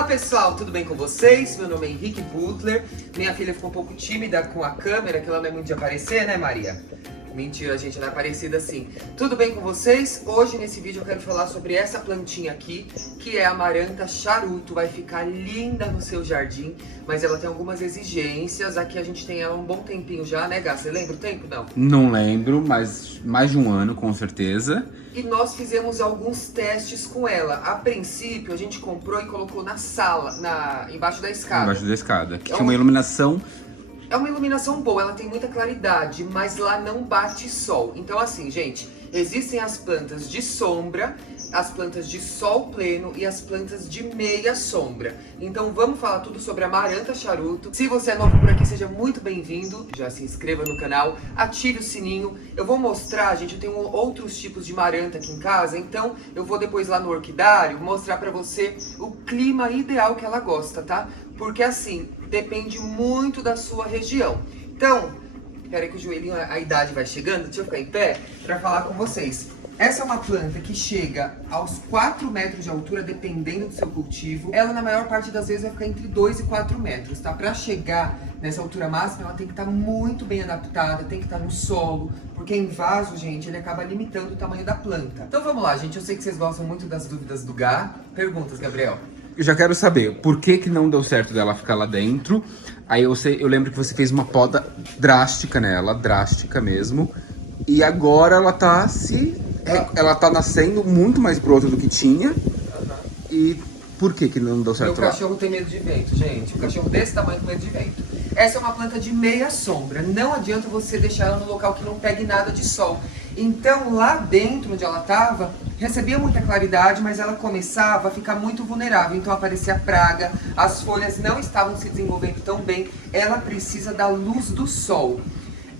Olá pessoal, tudo bem com vocês? Meu nome é Henrique Butler. Minha filha ficou um pouco tímida com a câmera, que ela não é muito de aparecer, né, Maria? Mentira, gente, ela é parecida assim. Tudo bem com vocês? Hoje nesse vídeo eu quero falar sobre essa plantinha aqui, que é a amaranta charuto. Vai ficar linda no seu jardim, mas ela tem algumas exigências. Aqui a gente tem ela há um bom tempinho já, né, Gá? Você lembra o tempo, não? Não lembro, mas mais de um ano, com certeza. E nós fizemos alguns testes com ela. A princípio, a gente comprou e colocou na sala, embaixo da escada. Embaixo da escada, que tinha uma iluminação. É uma iluminação boa, ela tem muita claridade, mas lá não bate sol. Então assim, gente, existem as plantas de sombra, as plantas de sol pleno e as plantas de meia sombra. Então vamos falar tudo sobre a amaranta charuto. Se você é novo por aqui, seja muito bem-vindo. Já se inscreva no canal, ative o sininho. Eu vou mostrar, gente, eu tenho outros tipos de amaranta aqui em casa, então eu vou depois lá no orquidário mostrar pra você o clima ideal que ela gosta, tá? Porque assim, depende muito da sua região. Então, espera aí que o joelhinho, a idade vai chegando, deixa eu ficar em pé pra falar com vocês. Essa é uma planta que chega aos 4 metros de altura, dependendo do seu cultivo. Ela, na maior parte das vezes, vai ficar entre 2 e 4 metros, tá? Pra chegar nessa altura máxima, ela tem que estar muito bem adaptada, tem que estar no solo, porque em vaso, gente, ele acaba limitando o tamanho da planta. Então vamos lá, gente, eu sei que vocês gostam muito das dúvidas do Gá. Perguntas, Gabriel? Eu já quero saber por que não deu certo dela ficar lá dentro. Aí eu lembro que você fez uma poda drástica nela, drástica mesmo. E agora ela tá ela tá nascendo muito mais broto do que tinha. E por que não deu certo Meu lá? cachorro tem medo de vento, gente. Um cachorro desse tamanho com medo de vento. Essa é uma planta de meia sombra. Não adianta você deixar ela no local que não pegue nada de sol. Então, lá dentro onde ela estava, recebia muita claridade, mas ela começava a ficar muito vulnerável. Então, aparecia praga, as folhas não estavam se desenvolvendo tão bem. Ela precisa da luz do sol.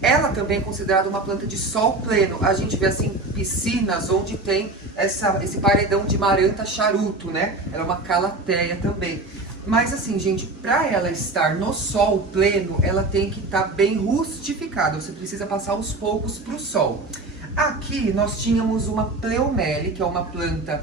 Ela também é considerada uma planta de sol pleno. A gente vê assim piscinas onde tem esse paredão de amaranta charuto, né? Ela é uma calateia também. Mas assim, gente, para ela estar no sol pleno, ela tem que estar bem rustificada. Você precisa passar aos poucos para o sol. Aqui nós tínhamos uma pleomele, que é uma planta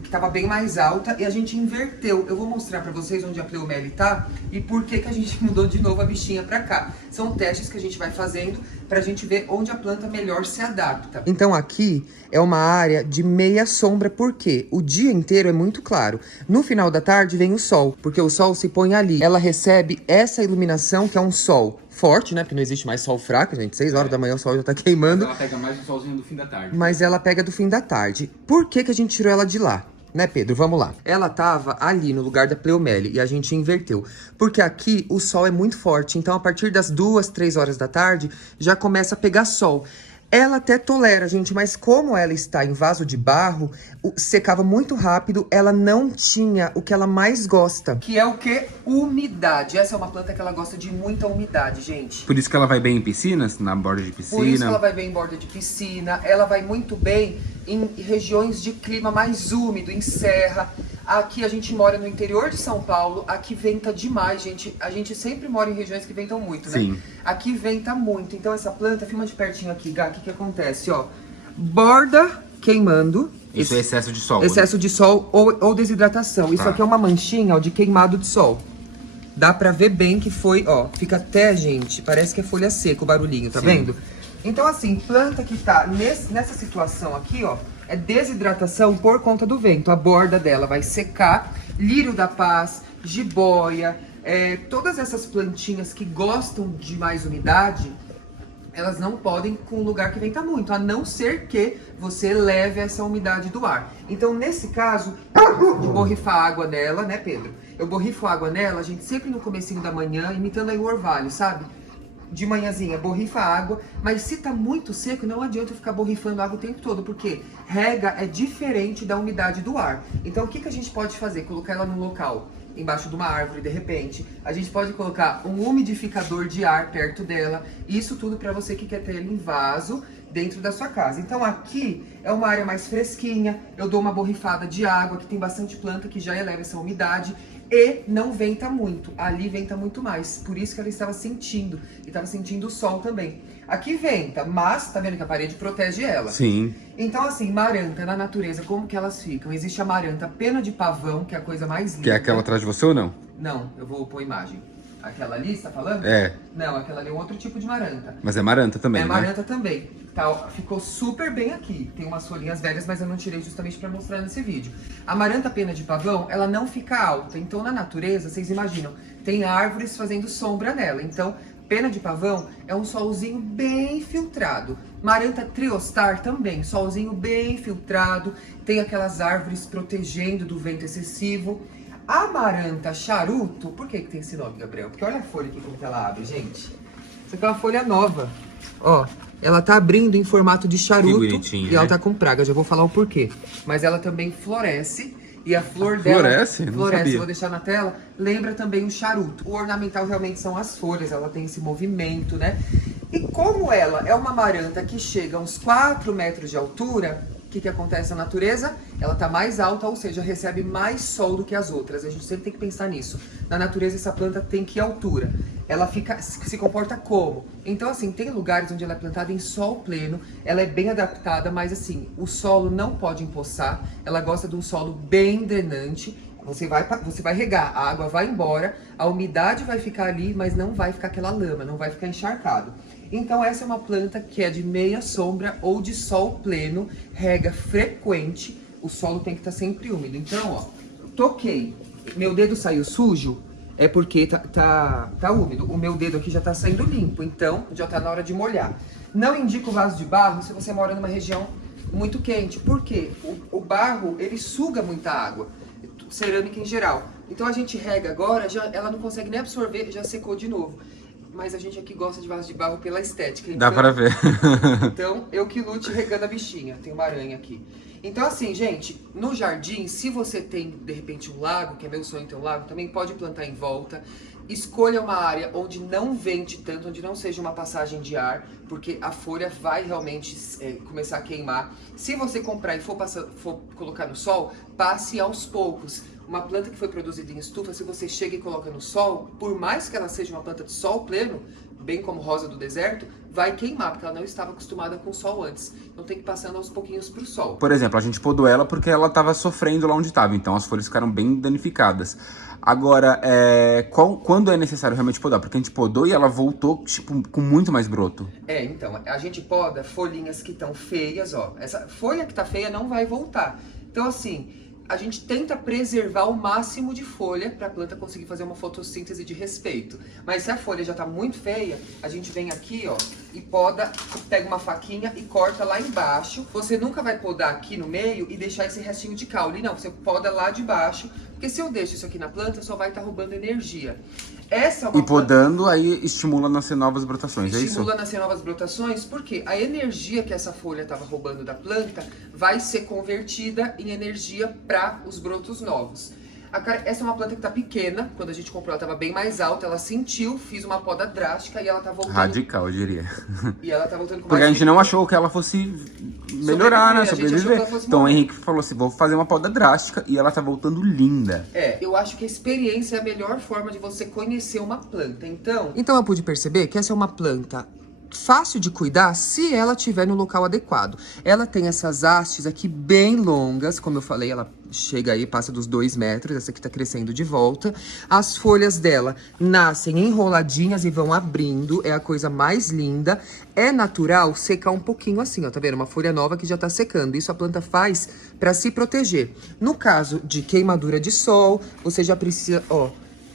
que estava bem mais alta, e a gente inverteu. Eu vou mostrar para vocês onde a pleomele tá e por que a gente mudou de novo a bichinha para cá. São testes que a gente vai fazendo para a gente ver onde a planta melhor se adapta. Então aqui é uma área de meia sombra, porque o dia inteiro é muito claro. No final da tarde vem o sol, porque o sol se põe ali. Ela recebe essa iluminação que é um sol forte, né? Porque não existe mais sol fraco, gente. 6 horas da manhã o sol já tá queimando. Ela pega mais o solzinho do fim da tarde. Mas ela pega do fim da tarde. Por que a gente tirou ela de lá? Né, Pedro? Vamos lá. Ela tava ali no lugar da pleomele e a gente inverteu. Porque aqui o sol é muito forte. Então, a partir das 2, 3 horas da tarde, já começa a pegar sol. Ela até tolera, gente, mas como ela está em vaso de barro, secava muito rápido, ela não tinha o que ela mais gosta. Que é o quê? Umidade. Essa é uma planta que ela gosta de muita umidade, gente. Por isso que ela vai bem em piscinas, na borda de piscina. Por isso que ela vai bem em borda de piscina, ela vai muito bem em regiões de clima mais úmido, em serra. Aqui a gente mora no interior de São Paulo, aqui venta demais, gente. A gente sempre mora em regiões que ventam muito, né? Sim. Aqui venta muito, então essa planta, filma de pertinho aqui, Gá, o que acontece, ó? Borda queimando. Isso é excesso de sol. Excesso de sol ou desidratação. Isso aqui é uma manchinha, ó, de queimado de sol. Dá pra ver bem que foi, ó, fica até, gente, parece que é folha seca o barulhinho, tá vendo? Então assim, planta que tá nessa situação aqui, ó, é desidratação por conta do vento. A borda dela vai secar, lírio da paz, jiboia, todas essas plantinhas que gostam de mais umidade, elas não podem com um lugar que venta muito, a não ser que você leve essa umidade do ar. Então, nesse caso, eu borrifar a água nela, né, Pedro? Eu borrifo água nela, gente, sempre no comecinho da manhã, imitando aí o orvalho, sabe? De manhãzinha, borrifa água, mas se tá muito seco, não adianta eu ficar borrifando água o tempo todo, porque rega é diferente da umidade do ar. Então, o que a gente pode fazer? Colocar ela no local, embaixo de uma árvore, de repente. A gente pode colocar um umidificador de ar perto dela. Isso tudo para você que quer ter ela em vaso, dentro da sua casa. Então aqui é uma área mais fresquinha, eu dou uma borrifada de água, que tem bastante planta que já eleva essa umidade e não venta muito. Ali venta muito mais, por isso que ela estava sentindo, e estava sentindo o sol também. Aqui venta, mas tá vendo que a parede protege ela. Sim. Então assim, maranta na natureza, como que elas ficam? Existe a maranta pena de pavão, que é a coisa mais linda. Que é aquela atrás de você ou não? Não, eu vou pôr imagem. Aquela ali, você tá falando? É. Não, aquela ali é outro tipo de maranta. Mas é maranta também, É né? maranta também. Tá, ó, ficou super bem aqui. Tem umas folhinhas velhas, mas eu não tirei justamente pra mostrar nesse vídeo. A maranta pena de pavão, ela não fica alta. Então, na natureza, vocês imaginam, tem árvores fazendo sombra nela. Então, pena de pavão é um solzinho bem filtrado. Maranta triostar também, solzinho bem filtrado. Tem aquelas árvores protegendo do vento excessivo. A maranta charuto, por que tem esse nome, Gabriel? Porque olha a folha aqui como que ela abre, gente. Isso aqui é uma folha nova. Ó, ela tá abrindo em formato de charuto. Que bonitinho, e ela né? tá com praga, já vou falar o porquê. Mas ela também floresce. E a flor dela... Floresce? Não sabia. Vou deixar na tela. Lembra também o charuto. O ornamental realmente são as folhas, ela tem esse movimento, né? E como ela é uma maranta que chega a uns 4 metros de altura... O que acontece na natureza? Ela tá mais alta, ou seja, recebe mais sol do que as outras. A gente sempre tem que pensar nisso. Na natureza, essa planta tem que altura. Ela se comporta como? Então, assim, tem lugares onde ela é plantada em sol pleno, ela é bem adaptada, mas assim, o solo não pode empoçar, ela gosta de um solo bem drenante. Você vai regar, a água vai embora, a umidade vai ficar ali, mas não vai ficar aquela lama, não vai ficar encharcado. Então essa é uma planta que é de meia sombra ou de sol pleno, rega frequente, o solo tem que estar sempre úmido. Então, ó, toquei, meu dedo saiu sujo, é porque tá úmido. O meu dedo aqui já tá saindo limpo, então já tá na hora de molhar. Não indico vaso de barro se você mora numa região muito quente, porque o barro, ele suga muita água, cerâmica em geral. Então a gente rega agora, ela não consegue nem absorver, já secou de novo. Mas a gente aqui gosta de vaso de barro pela estética. Então, Dá pra ver. então, eu que lute regando a bichinha. Tem uma aranha aqui. Então, assim, gente, no jardim, se você tem, de repente, um lago, que é meu sonho ter um lago, também pode plantar em volta. Escolha uma área onde não vente tanto, onde não seja uma passagem de ar, porque a folha vai realmente começar a queimar. Se você comprar e for colocar no sol, passe aos poucos. Uma planta que foi produzida em estufa, se você chega e coloca no sol, por mais que ela seja uma planta de sol pleno, bem como rosa do deserto, vai queimar, porque ela não estava acostumada com o sol antes. Então tem que ir passando aos pouquinhos pro sol. Por exemplo, a gente podou ela porque ela tava sofrendo lá onde estava, então as folhas ficaram bem danificadas. Agora, quando é necessário realmente podar? Porque a gente podou e ela voltou, tipo, com muito mais broto. Então, a gente poda folhinhas que estão feias, ó. Essa folha que tá feia não vai voltar. Então, assim, a gente tenta preservar o máximo de folha para a planta conseguir fazer uma fotossíntese de respeito. Mas se a folha já tá muito feia, a gente vem aqui, ó, e poda, pega uma faquinha e corta lá embaixo. Você nunca vai podar aqui no meio e deixar esse restinho de caule, não. Você poda lá de baixo, porque se eu deixo isso aqui na planta, só vai estar roubando energia. Essa é uma E podando, aí estimula a nascer novas brotações, é isso? Estimula a nascer novas brotações, porque a energia que essa folha estava roubando da planta vai ser convertida em energia para os brotos novos. Essa é uma planta que tá pequena, quando a gente comprou ela estava bem mais alta, ela sentiu, fiz uma poda drástica e ela tá voltando... Radical, eu diria. E ela tá voltando com Porque mais a gente não achou que ela fosse melhorar, né? A gente achou que Sobreviver. ela fosse Então o morrer. Henrique falou assim, vou fazer uma poda drástica e ela tá voltando linda. Eu acho que a experiência é a melhor forma de você conhecer uma planta. Então eu pude perceber que essa é uma planta fácil de cuidar se ela estiver no local adequado. Ela tem essas hastes aqui bem longas, como eu falei, ela chega aí, passa dos 2 metros, essa aqui tá crescendo de volta. As folhas dela nascem enroladinhas e vão abrindo, é a coisa mais linda. É natural secar um pouquinho assim, ó, tá vendo? Uma folha nova que já tá secando, isso a planta faz pra se proteger. No caso de queimadura de sol, você já precisa, ó,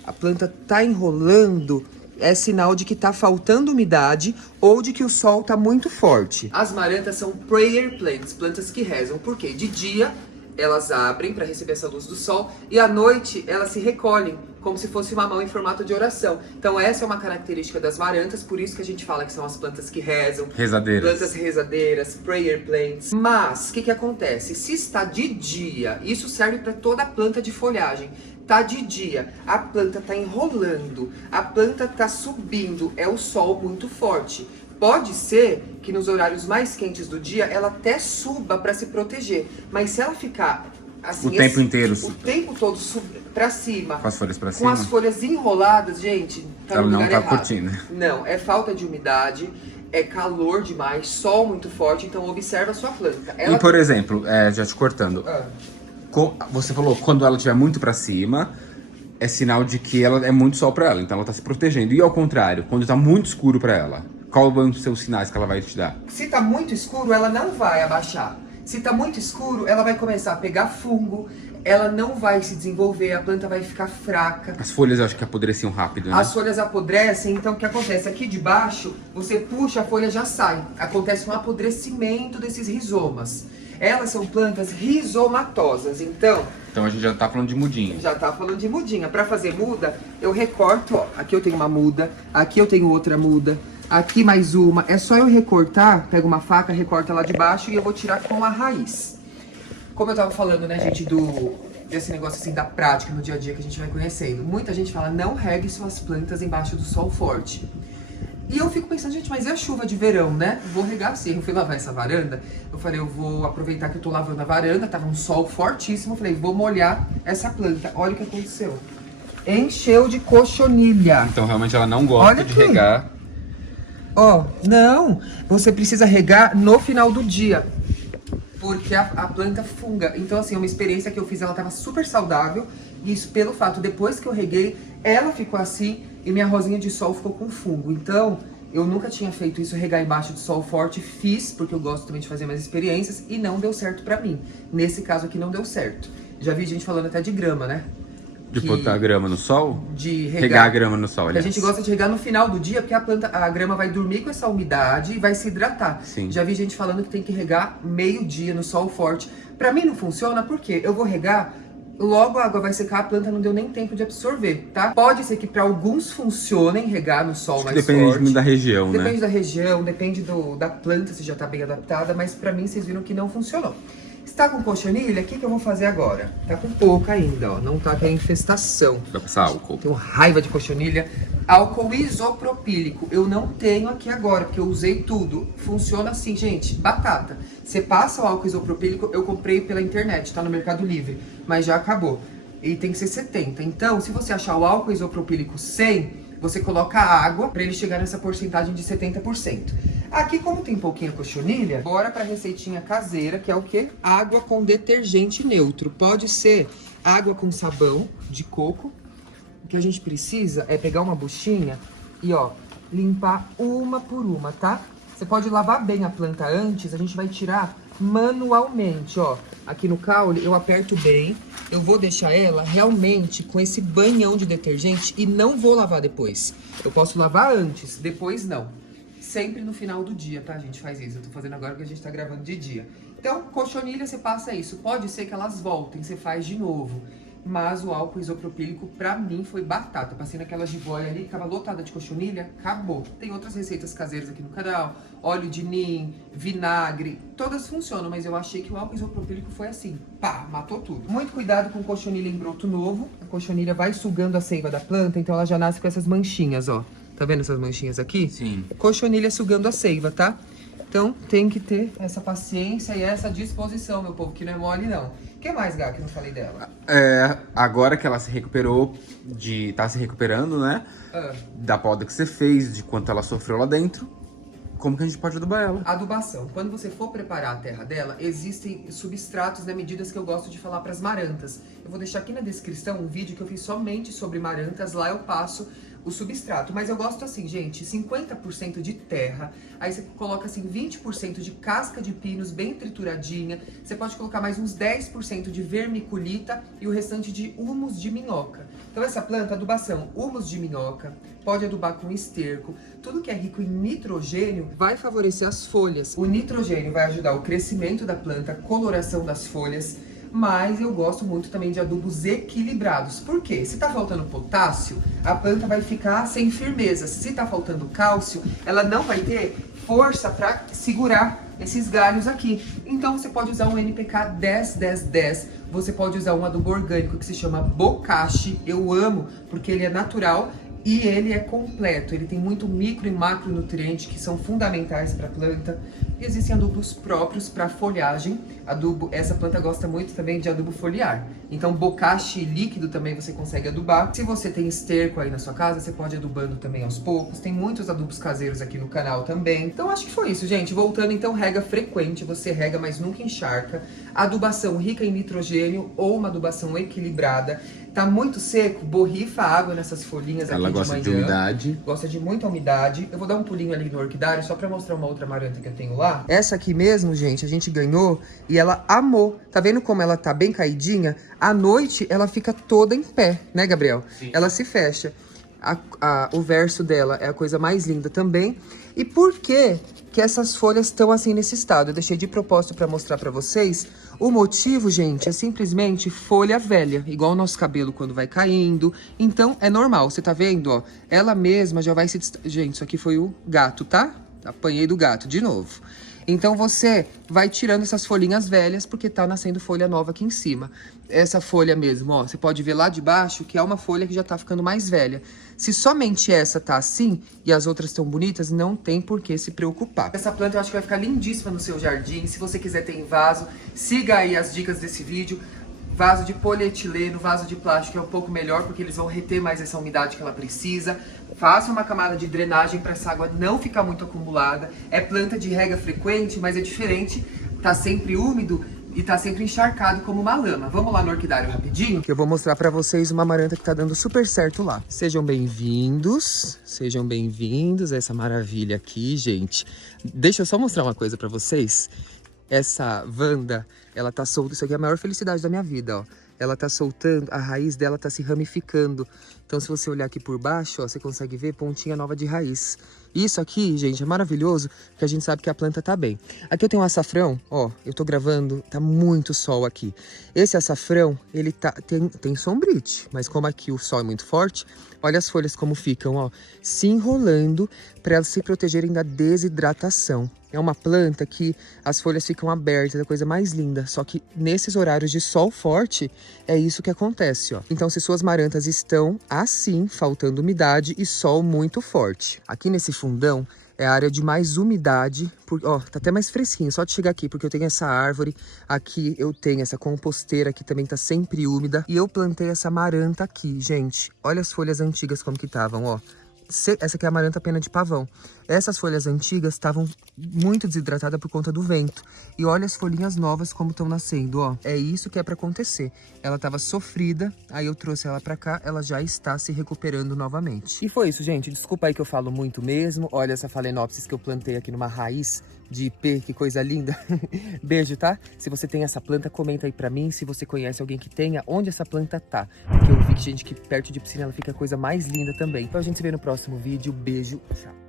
a planta tá enrolando, é sinal de que tá faltando umidade ou de que o sol tá muito forte. As marantas são prayer plants, plantas que rezam. Por quê? De dia, elas abrem para receber essa luz do sol e à noite elas se recolhem, como se fosse uma mão em formato de oração. Então essa é uma característica das marantas, por isso que a gente fala que são as plantas que rezam. Rezadeiras. Plantas rezadeiras, prayer plants. Mas, o que acontece? Se está de dia, isso serve para toda planta de folhagem. Tá de dia, a planta tá enrolando, a planta tá subindo, é o sol muito forte. Pode ser que nos horários mais quentes do dia ela até suba para se proteger, mas se ela ficar assim, O tempo inteiro. o tempo todo para cima, Com as folhas pra com cima? as folhas enroladas, gente, tá Ela no não lugar tá errado. curtindo. Não, é falta de umidade, é calor demais, sol muito forte, então observa a sua planta. E por exemplo, já te cortando, Ah, você falou quando ela estiver muito pra cima, é sinal de que ela é muito sol pra ela, então ela tá se protegendo. E ao contrário, quando tá muito escuro pra ela, qual vão ser os sinais que ela vai te dar? se tá muito escuro, ela não vai abaixar. Se tá muito escuro, ela vai começar a pegar fungo, ela não vai se desenvolver, a planta vai ficar fraca. As folhas eu acho que apodreciam rápido, né? As folhas apodrecem, então o que acontece? Aqui de baixo, você puxa, a folha já sai. Acontece um apodrecimento desses rizomas. Elas são plantas rizomatosas, então Então a gente já tá falando de mudinha. já tá falando de mudinha. Para fazer muda, eu recorto, ó. Aqui eu tenho uma muda, aqui eu tenho outra muda, aqui mais uma. É só eu recortar, pego uma faca, recorta lá de baixo e eu vou tirar com a raiz. Como eu tava falando, né, gente, desse negócio assim da prática no dia a dia que a gente vai conhecendo. Muita gente fala, não regue suas plantas embaixo do sol forte. E eu fico pensando, gente, mas e a chuva de verão, né? Vou regar sim. Eu fui lavar essa varanda, eu falei, eu vou aproveitar que eu tô lavando a varanda, tava um sol fortíssimo, eu falei, vou molhar essa planta. Olha o que aconteceu. Encheu de cochonilha. Então realmente ela não gosta Olha de aqui. regar. Ó, não, você precisa regar no final do dia, porque a planta funga. Então, assim, é uma experiência que eu fiz, ela tava super saudável, e isso pelo fato, depois que eu reguei, ela ficou assim, e minha rosinha de sol ficou com fungo. Então, eu nunca tinha feito isso, regar embaixo de sol forte, fiz, porque eu gosto também de fazer mais experiências, e não deu certo pra mim. Nesse caso aqui não deu certo. Já vi gente falando até de grama, né? De Que- botar a grama no sol? De Regar a grama no sol, a aliás. gente gosta de regar no final do dia, porque a grama vai dormir com essa umidade e vai se hidratar. Sim. Já vi gente falando que tem que regar meio-dia no sol forte. Pra mim não funciona, porque eu vou regar, logo a água vai secar, a planta não deu nem tempo de absorver, tá? Pode ser que pra alguns funcionem regar no sol mais Depende forte. muito da região, Depende né? da região, depende da planta, se já tá bem adaptada, mas pra mim vocês viram que não funcionou. Está com cochonilha? O que eu vou fazer agora? Tá com pouca ainda, ó. Não tá com a infestação. Vai passar álcool. Tenho raiva de cochonilha. Álcool isopropílico. Eu não tenho aqui agora, porque eu usei tudo. Funciona assim, gente. Batata. Você passa o álcool isopropílico, eu comprei pela internet, tá no Mercado Livre. Mas já acabou. E tem que ser 70. Então, se você achar o álcool isopropílico 100, você coloca água para ele chegar nessa porcentagem de 70%. Aqui, como tem pouquinha cochonilha, bora pra receitinha caseira, que é o quê? Água com detergente neutro. Pode ser água com sabão de coco. O que a gente precisa é pegar uma buchinha e, ó, limpar uma por uma, tá? Você pode lavar bem a planta antes, a gente vai tirar manualmente, ó. Aqui no caule eu aperto bem, eu vou deixar ela realmente com esse banhão de detergente e não vou lavar depois. Eu posso lavar antes, depois não. Sempre no final do dia, tá, gente? Faz isso. Eu tô fazendo agora porque a gente tá gravando de dia. Então, cochonilha, você passa isso. Pode ser que elas voltem, você faz de novo. Mas o álcool isopropílico, pra mim, foi batata. Passei naquela jiboia ali, tava lotada de cochonilha, acabou. Tem outras receitas caseiras aqui no canal. Óleo de nim, vinagre, todas funcionam. Mas eu achei que o álcool isopropílico foi assim, pá, matou tudo. Muito cuidado com cochonilha em broto novo. A cochonilha vai sugando a seiva da planta, então ela já nasce com essas manchinhas, ó. Tá vendo essas manchinhas aqui? Sim. Cochonilha sugando a seiva, tá? Então tem que ter essa paciência e essa disposição, meu povo, que não é mole, não. O que mais, Gá, que eu não falei dela? Agora que ela se recuperou, tá se recuperando, né? Da poda que você fez, de quanto ela sofreu lá dentro, como que a gente pode adubar ela? Adubação. Quando você for preparar a terra dela, existem substratos, né, medidas que eu gosto de falar para as marantas. Eu vou deixar aqui na descrição um vídeo que eu fiz somente sobre marantas, lá eu passo o substrato. Mas eu gosto assim, gente, 50% de terra, aí você coloca assim 20% de casca de pinos bem trituradinha, você pode colocar mais uns 10% de vermiculita e o restante de humus de minhoca. Então essa planta, adubação, humus de minhoca, pode adubar com esterco, tudo que é rico em nitrogênio vai favorecer as folhas. O nitrogênio vai ajudar o crescimento da planta, a coloração das folhas, mas eu gosto muito também de adubos equilibrados. Por quê? Se tá faltando potássio, a planta vai ficar sem firmeza. Se tá faltando cálcio, ela não vai ter força para segurar esses galhos aqui. Então você pode usar um NPK 10-10-10, você pode usar um adubo orgânico que se chama Bokashi. Eu amo, porque ele é natural E ele é completo, ele tem muito micro e macronutrientes que são fundamentais para a planta. E existem adubos próprios para folhagem. Essa planta gosta muito também de adubo foliar. Então bocashi líquido também você consegue adubar. Se você tem esterco aí na sua casa, você pode ir adubando também aos poucos. Tem muitos adubos caseiros aqui no canal também. Então acho que foi isso, gente. Voltando então, rega frequente, você rega, mas nunca encharca. Adubação rica em nitrogênio ou uma adubação equilibrada. Tá muito seco, borrifa água nessas folhinhas aqui de manhã. Ela gosta de umidade. Gosta de muita umidade. Eu vou dar um pulinho ali no orquidário só pra mostrar uma outra amaranta que eu tenho lá. Essa aqui mesmo, gente, a gente ganhou e ela amou. Tá vendo como ela tá bem caidinha? À noite ela fica toda em pé, né, Gabriel? Sim. Ela se fecha. O verso dela é a coisa mais linda também. E por que que essas folhas estão assim nesse estado? Eu deixei de propósito pra mostrar pra vocês. O motivo, gente, é simplesmente folha velha, igual o nosso cabelo quando vai caindo. Então, é normal, você tá vendo, ó? Ela mesma já vai se... Gente, isso aqui foi o gato, tá? Apanhei do gato de novo. Então, você vai tirando essas folhinhas velhas, porque tá nascendo folha nova aqui em cima. Essa folha mesmo, ó, você pode ver lá de baixo que é uma folha que já tá ficando mais velha. Se somente essa tá assim e as outras estão bonitas, não tem por que se preocupar. Essa planta eu acho que vai ficar lindíssima no seu jardim. Se você quiser ter em vaso, siga aí as dicas desse vídeo. Vaso de polietileno, vaso de plástico é um pouco melhor, porque eles vão reter mais essa umidade que ela precisa. Faça uma camada de drenagem para essa água não ficar muito acumulada. É planta de rega frequente, mas é diferente. Tá sempre úmido e tá sempre encharcado como uma lama. Vamos lá no orquidário rapidinho, que eu vou mostrar pra vocês uma amaranta que tá dando super certo lá. Sejam bem-vindos a essa maravilha aqui, gente. Deixa eu só mostrar uma coisa pra vocês. Essa Wanda, ela tá solta, isso aqui é a maior felicidade da minha vida, ó. Ela tá soltando, a raiz dela tá se ramificando. Então, se você olhar aqui por baixo, ó, você consegue ver pontinha nova de raiz. Isso aqui, gente, é maravilhoso, porque a gente sabe que a planta tá bem. Aqui eu tenho um açafrão, ó, eu tô gravando, tá muito sol aqui. Esse açafrão, ele tem sombrite, mas como aqui o sol é muito forte, olha as folhas como ficam, ó, se enrolando para elas se protegerem da desidratação. É uma planta que as folhas ficam abertas, é a coisa mais linda. Só que nesses horários de sol forte, é isso que acontece, ó. Então, se suas marantas estão assim, faltando umidade e sol muito forte. Aqui nesse fundão é a área de mais umidade, ó, tá até mais fresquinho, só de chegar aqui, porque eu tenho essa árvore, aqui eu tenho essa composteira que também tá sempre úmida. E eu plantei essa maranta aqui, gente. Olha as folhas antigas como que estavam, ó. Essa aqui é a amaranta pena de pavão. Essas folhas antigas estavam muito desidratadas por conta do vento. E olha as folhinhas novas como estão nascendo, ó. É isso que é pra acontecer. Ela estava sofrida, aí eu trouxe ela pra cá, ela já está se recuperando novamente. E foi isso, gente. Desculpa aí que eu falo muito mesmo. Olha essa Phalaenopsis que eu plantei aqui numa raiz de ipê, que coisa linda. Beijo, tá? Se você tem essa planta, comenta aí pra mim. Se você conhece alguém que tenha, onde essa planta tá. Porque eu vi que, gente, que perto de piscina ela fica a coisa mais linda também. Então a gente se vê no próximo vídeo. Beijo, tchau.